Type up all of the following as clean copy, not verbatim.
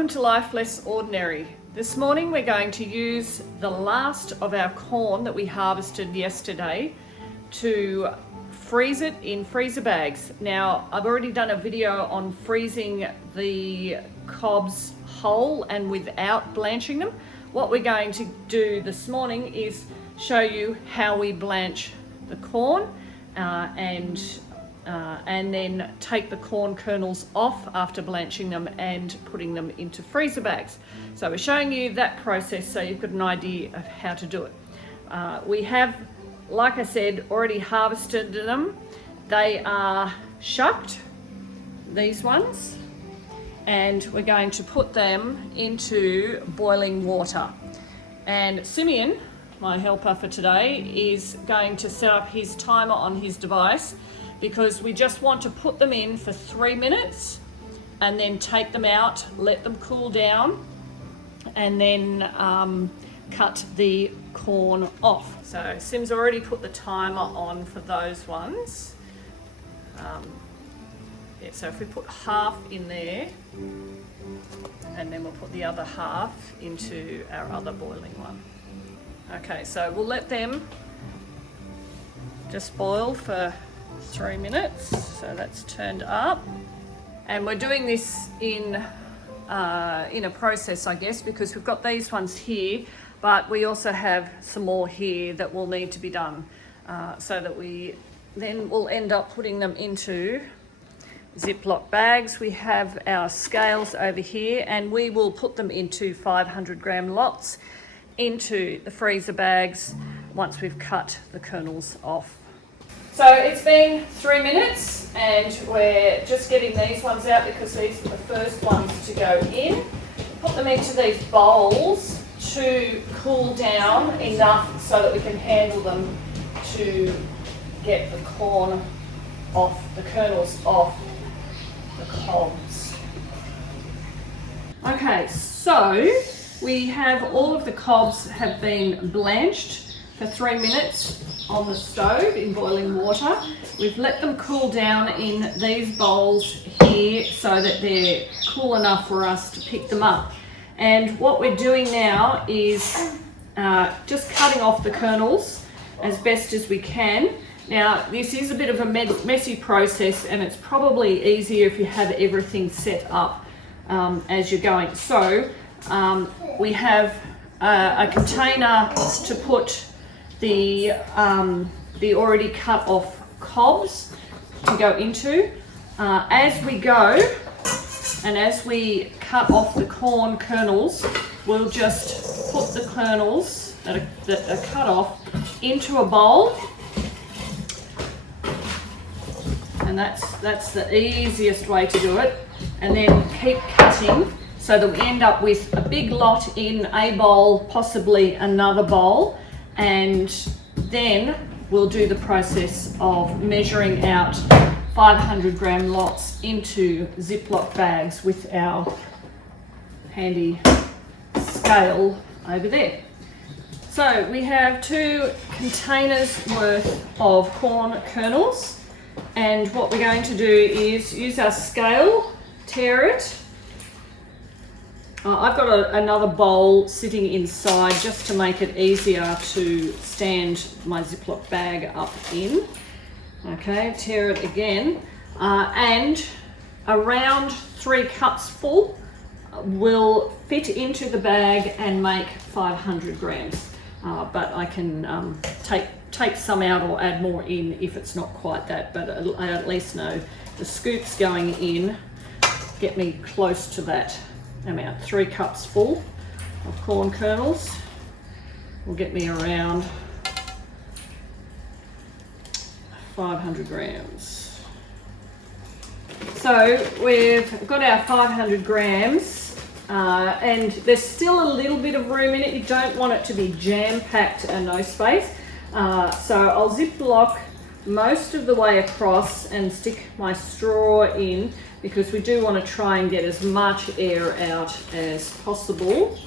welcome to Life Less Ordinary. This morning we're going to use the last of our corn that we harvested yesterday to freeze it in freezer bags. Now, I've already done a video on freezing the cobs whole and without blanching them. What we're going to do this morning is show you how we blanch the corn and then take the corn kernels off after blanching them and putting them into freezer bags. So we're showing you that process so you've got an idea of how to do it. We have, like I said, already harvested them. They are shucked, these ones, and we're going to put them into boiling water. And Simeon, my helper for today, is going to set up his timer on his device because we just want to put them in for 3 minutes and then take them out, let them cool down, and then cut the corn off. So Sim's already put the timer on for those ones. Yeah, so if we put half in there, and then we'll put the other half into our other boiling one. Okay, so we'll let them just boil for 3 minutes. So that's turned up. And we're doing this in a process, I guess, because we've got these ones here, but we also have some more here that will need to be done, so that we then will end up putting them into Ziploc bags. We have our scales over here, and we will put them into 500 gram lots into the freezer bags once we've cut the kernels off. So it's been 3 minutes and we're just getting these ones out because these are the first ones to go in. Put them into these bowls to cool down enough so that we can handle them to get the corn off, the kernels off the cobs. Okay, so we have all of the cobs have been blanched for 3 minutes on the stove in boiling water. We've let them cool down in these bowls here so that they're cool enough for us to pick them up. And what we're doing now is just cutting off the kernels as best as we can. Now, this is a bit of a messy process, and it's probably easier if you have everything set up as you're going. So we have a container to put the already cut off cobs to go into. As we go and as we cut off the corn kernels, we'll just put the kernels that are cut off into a bowl, and that's the easiest way to do it, and then keep cutting so that we end up with a big lot in a bowl, possibly another bowl. And then we'll do the process of measuring out 500 gram lots into Ziploc bags with our handy scale over there. So we have 2 containers worth of corn kernels, and what we're going to do is use our scale, tear it. I've got another bowl sitting inside just to make it easier to stand my Ziploc bag up in. Okay, tear it again. And around 3 cups full will fit into the bag and make 500 grams. But I can take some out or add more in if it's not quite that, but I at least know the scoops going in get me close to that amount. 3 cups full of corn kernels will get me around 500 grams. So we've got our 500 grams and there's still a little bit of room in it. You don't want it to be jam-packed and no space. So I'll Ziploc most of the way across and stick my straw in, because we do want to try and get as much air out as possible.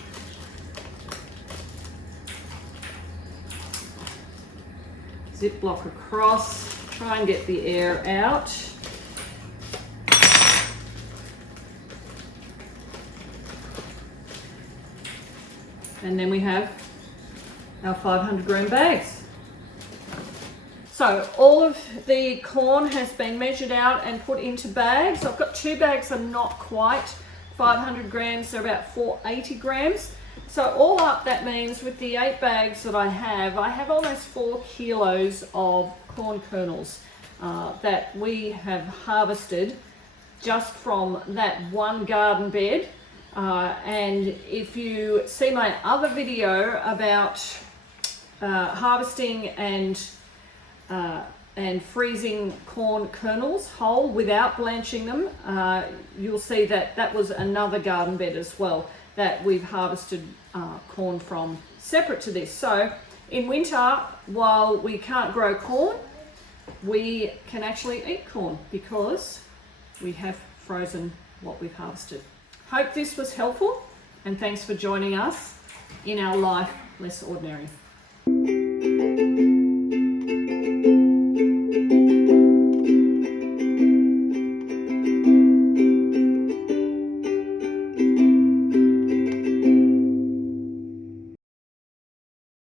Ziploc across, try and get the air out. And then we have our 500 gram bags. So all of the corn has been measured out and put into bags. I've got 2 bags that are not quite 500 grams, they're about 480 grams. So all up, that means with the 8 bags that I have almost 4 kilos of corn kernels that we have harvested just from that one garden bed. And if you see my other video about harvesting and freezing corn kernels whole without blanching them, you'll see that that was another garden bed as well that we've harvested corn from separate to this. So in winter, while we can't grow corn, we can actually eat corn because we have frozen what we've harvested. Hope this was helpful, and thanks for joining us in our Life Less Ordinary.